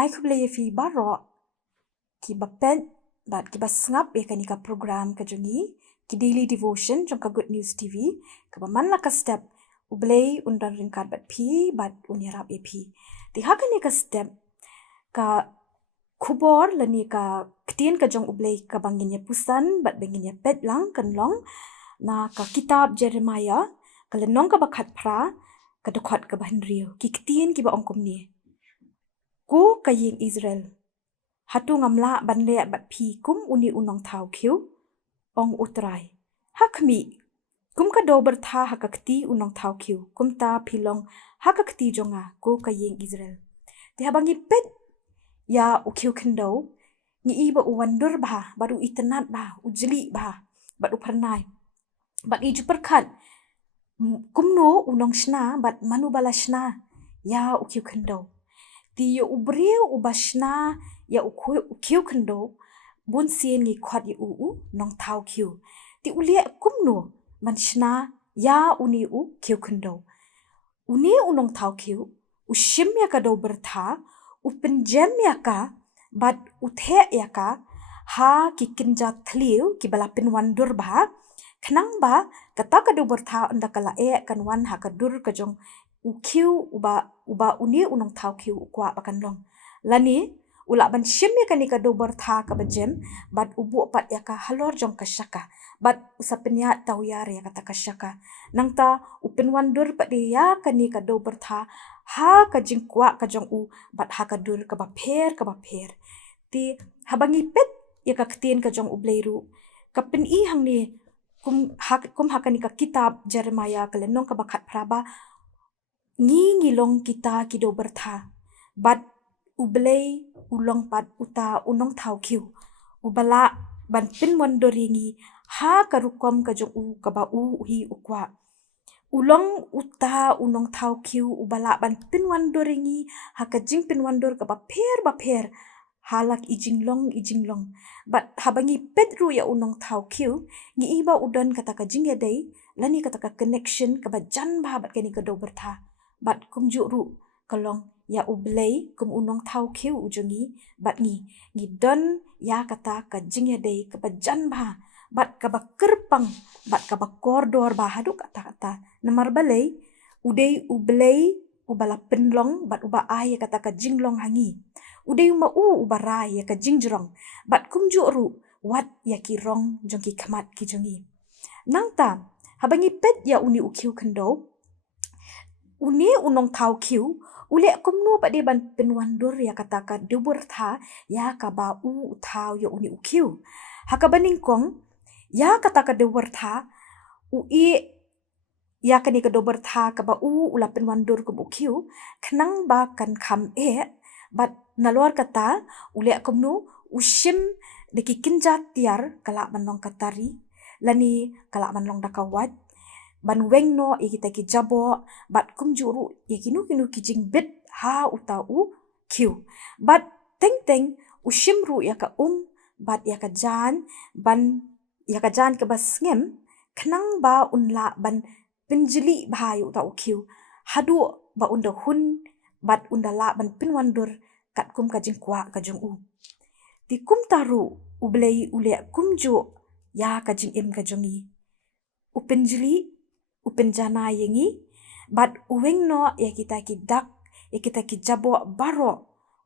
ai kublay fi baro ki bapet bat ki basngap ya kanika program ka jongi ki daily devotion jong ka Good News TV ka man la ka step ublay undan ringkat bat pi bat unyarap e pi ti hakani ka step ka kubor lani ka ketien ka jong ublay ka banginya pusan bat banginya pet lang kan long na ka kitab Jeremiah ka lenong ka bakat pra ka dokhat ka bahnrio ki ketien ki ba ongkom ni ku ka ying Israel hatu ngamla banle bat pi kum uni unong thau khiu ong utrai hakmi kum ka do bertha hakakti unong thau khiu kum ta philong hakakti jonga ku ka ying Israel ti habangi pet ya ukhiu khendo ni iba uwandur bah baru itenat bah ujli bah bat upernai bat iju perkat kumno unong shna bat manu bala shna ya ukhiu khendo ti yo ubriu ubashna ya ukhiu khendo bun sien ngi khwat yu nong thau khiu ti ulia kumno man shna ya uni u khiu khendo uni unong thau khiu ushim ya ka do bertha upenjem ya ka bat uthe ya ka ha ki kinja thliu ki balapin wandur ba khnang ba kata ka do bertha anda kala e kan wan ha ka dur ka jong ukhiu uba uni unong thau khiu ukwa pakan long lani ula ban shimya kani ka do bertha ka bajem bat ubu pat ya ka halor jong ka shaka bat usapnya tau yar ya kata ka shaka nangta upen wandur pat ya kani ka do bertha ha ka jingkwa ka jong u bat ha ka dur ka ba pher ti habangi pet ya ka ketien ka jong ubleiru ka pen i hang ni kum hakani ka kitab Jeremiah ka lenong ka bakat praba ngilong kita kido bertha bat ublay ulong pat uta unong thau khiu ubala ban pin wandoringi ha karukom ka jong u ka ba u hi ukwa ulong uta unong thau khiu ubala ban pin wandoringi ha ka jing pin wandor ka ba pher halak ijinglong bat habangi pedru ya unong thau khiu ngi iba udan kata ka jing ya dei lani kata ka connection ka ba jan ba bat kani ka do bertha bat kum juru kalong ya ublay kum unong thau khiu ujongi bat ngi don ya kata ka jing ya dei ka ba jan ba bat ka ba kerpang bat ka ba kordor ba hadu kata namar balai udai ublay ubala penlong bat uba ai kata ka jinglong hangi udai uma ubarai ya ka jingjrong bat kum juru wat ya ki rong jong ki khamat ki jongi nangta habangi pet ya uni ukhiu khendo uni unong thau khiu ule kumno pa de ban penwandur ya kata ka dubur tha ya ka ba u thau ya uni ukhiu hakabaning kong ya kata ka dubur tha u i ya kani ka dubur tha ka ba u ula penwandur kum ukhiu khnang ba kan kham e bat nalor kata ule kumno ushim de ki kinjat tiar kala manong katari lani kala manong dakawat ban weng no kita ki jabo bat kum juru ya kinu ki jing bit ha utau kiu bat teng ushim ru ya ka bat ya ka jan ban ya ka jan ka bas ngem khnang ba unla ban penjeli bhayu utau kiu hadu ba unda hun bat unda la ban pinwandur kat kum ka jing kwa ka jong u ti kum taru ublei ule kum ju ya ka jing em ka jongi upenjeli upenjana yengi bat uweng no ya kita ki dak ya kita ki jabo baro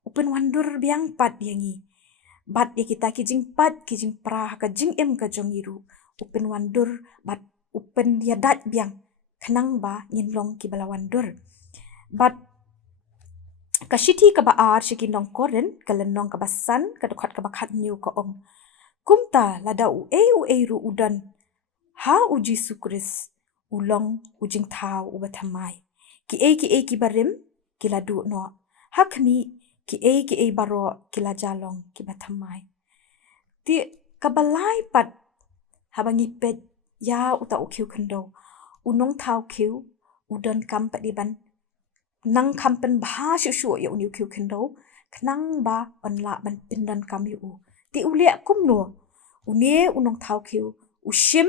upen wandur biang pat yengi bat ya kita ki jing pat ki jing pra ka jing em ka jongiru upen wandur bat upen ya dat biang khnang ba nginlong ki bala wandur bat kashiti ka ba ar shiki nong koren kalenong ka basan ka dokhat ka bakhat new ka ong kumta lada u ru udan ha uji sukris ulong ujing thau ubathamai ki e ki barim ki ladu no hakmi ki e baro ki la jalong ki bathamai ti kabalai pat habangi pet ya uta ukhiu khendo unong thau khiu udan kam padiban nang kampen bha shu ya uni ukhiu khendo khnang ba onla ban pindan kam yu ti ulia kumno uni unong thau khiu ushim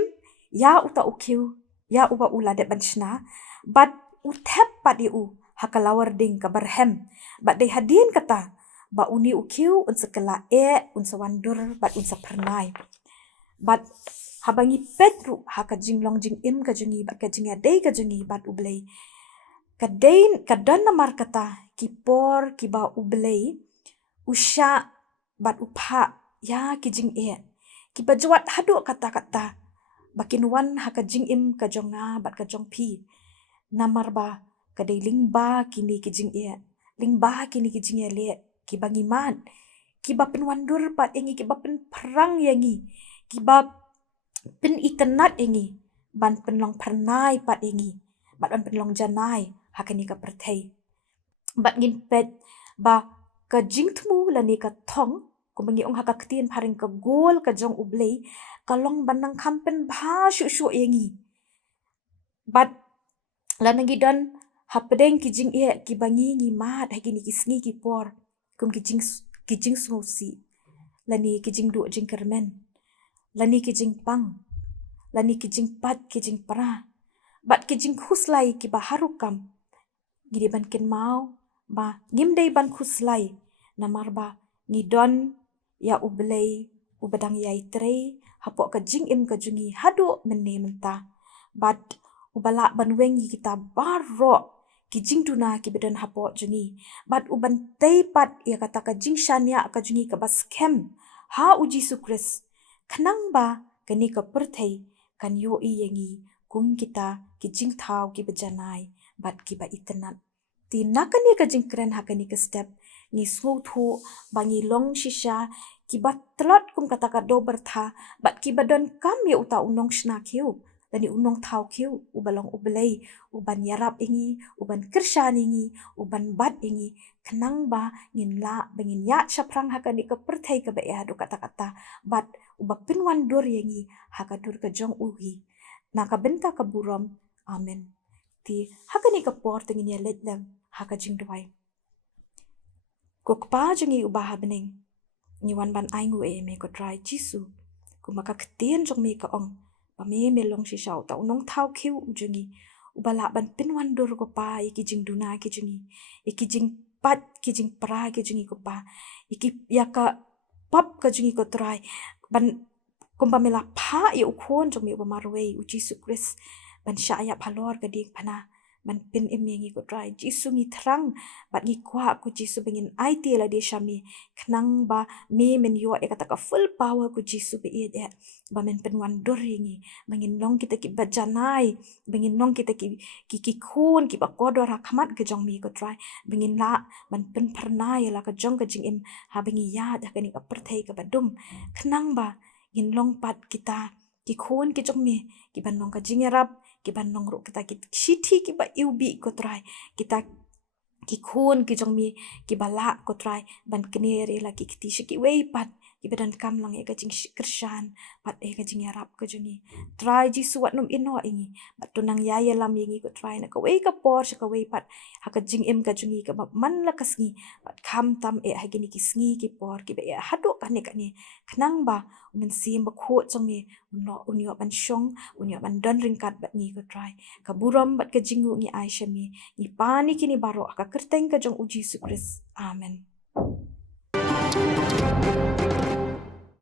ya uta ukhiu ya uba ula de banchna bat uthep pat yu hakalawar ding ka barhem bat de hadin kata ba uni ukiu unsa kela unsa wandur bat unsa pernai. Bat habangi petru haka jinglong jing im kajungi bat kajingi adai kajungi bat ublei. Kadan namar kata kipor kiba ublei usha bat upha ya kijing kiba juat haduk kata-kata bakin wan haka jing im kajonga bat kajong pi. Namar ba kadai lingba kini kijing lingba kini kijing le kiba ngiman kiba penwandur bat engi kiba pen perang yangi kiba pen itenat engi ban penlong pernai pat engi bat ban penlong janai hakani ka perthai bat ngin pet ba ka jingtmu lani ka thong kumangi ong haka ketien paring ka gol ka jong ublei kalong banang kampen bha shu engi bat lanangi dan hapedeng kijing kibangi ngi mat hagini kisngi kipor kum kijing susi lani kijing du jing kermen lani kijing pang lani kijing pat kijing pra bat kijing khuslai ki baharukam gidi ban ken mau ba ngimdei ban khuslai namar ba ngidon ya ublei ubadang ya itrei hapo ka jing im ka jungi hadu menne menta bat ubala ban wengi kita baro kijing tuna ki bedan hapo jungi bat uban teipat ya kata ka jing shania ka jungi ka baskem ha uji sukres khnang ba kani ka perthei kan yo i yengi kum kita kijing thau ki bejanai bat ki ba itenat ti nakani ka jing kren hakani ka step ni thu bangi long shisha ki ba tlot kum kata ka do bertha bat ki badon kam ya uta unong shna kiu dani unong thau kiu ubalong ublei uban yarap ingi uban kershan ingi uban bat ingi kenang ba ngin la bengin ya shaprang hakani ka perthei ka ba ya do kata-kata bat ubak pinwan dur yengi hakadur ka jong uhi naka benta ka burom amen ti hakani ka por tengin ya letlem haka jing duai kokpa jengi ubah bening ni wan ban aingu me ko try jisu ku maka ketien jong me ka ong pa me melong si shau ta unong thau khiu ujengi ubala ban pinwan dur ko pa iki jing duna ki jengi iki jing pat ki jing pra ki jengi ko pa iki yaka pap ka jengi ko try ban kumpa mela pha ya ukhon jong me ba marwei uji sukris ban syaya phalor ka dik phana ban pin emengi ko try jisu ngi thrang bat ngi kwa ku jisu bengin IT la de shami knang ba me men yo e kata ka full power ku jisu be e ba men penwan doringi bengin long kita ki bajanai bengin long kita ki khun ki ba kodor khamat ke jong mi ko try bengin la ban pen pernai la ka jong ka jing im ha bengi ya da kani ka perthei ka badum knang ba ngin long pat kita ki khun ki jong mi ki ban long ka jing rap ki ban long ro kita ki shithi ki ba ubi ko try kita ki khun ki jong mi ki bala ko try ban knere la ki kiti shiki wei pat ki badan kam lang e ka jing kershan pat e ka jing yarap ka jungi try ji suat num ino ingi bat tunang ya lam ingi ko try na ka wei ka por ka wei pat ha ka jing em ka jungi ka man la kasngi bat kham tam e ha gini ki sngi ki por ki be hadu ka ne knang ba men sim ba kho jong mi unyo ban shong unyo ban don ringkat bat ni ko try ka burom bat ka jingu ngi aisha mi ni pani kini baro ka kerteng ka jong uji sukris amen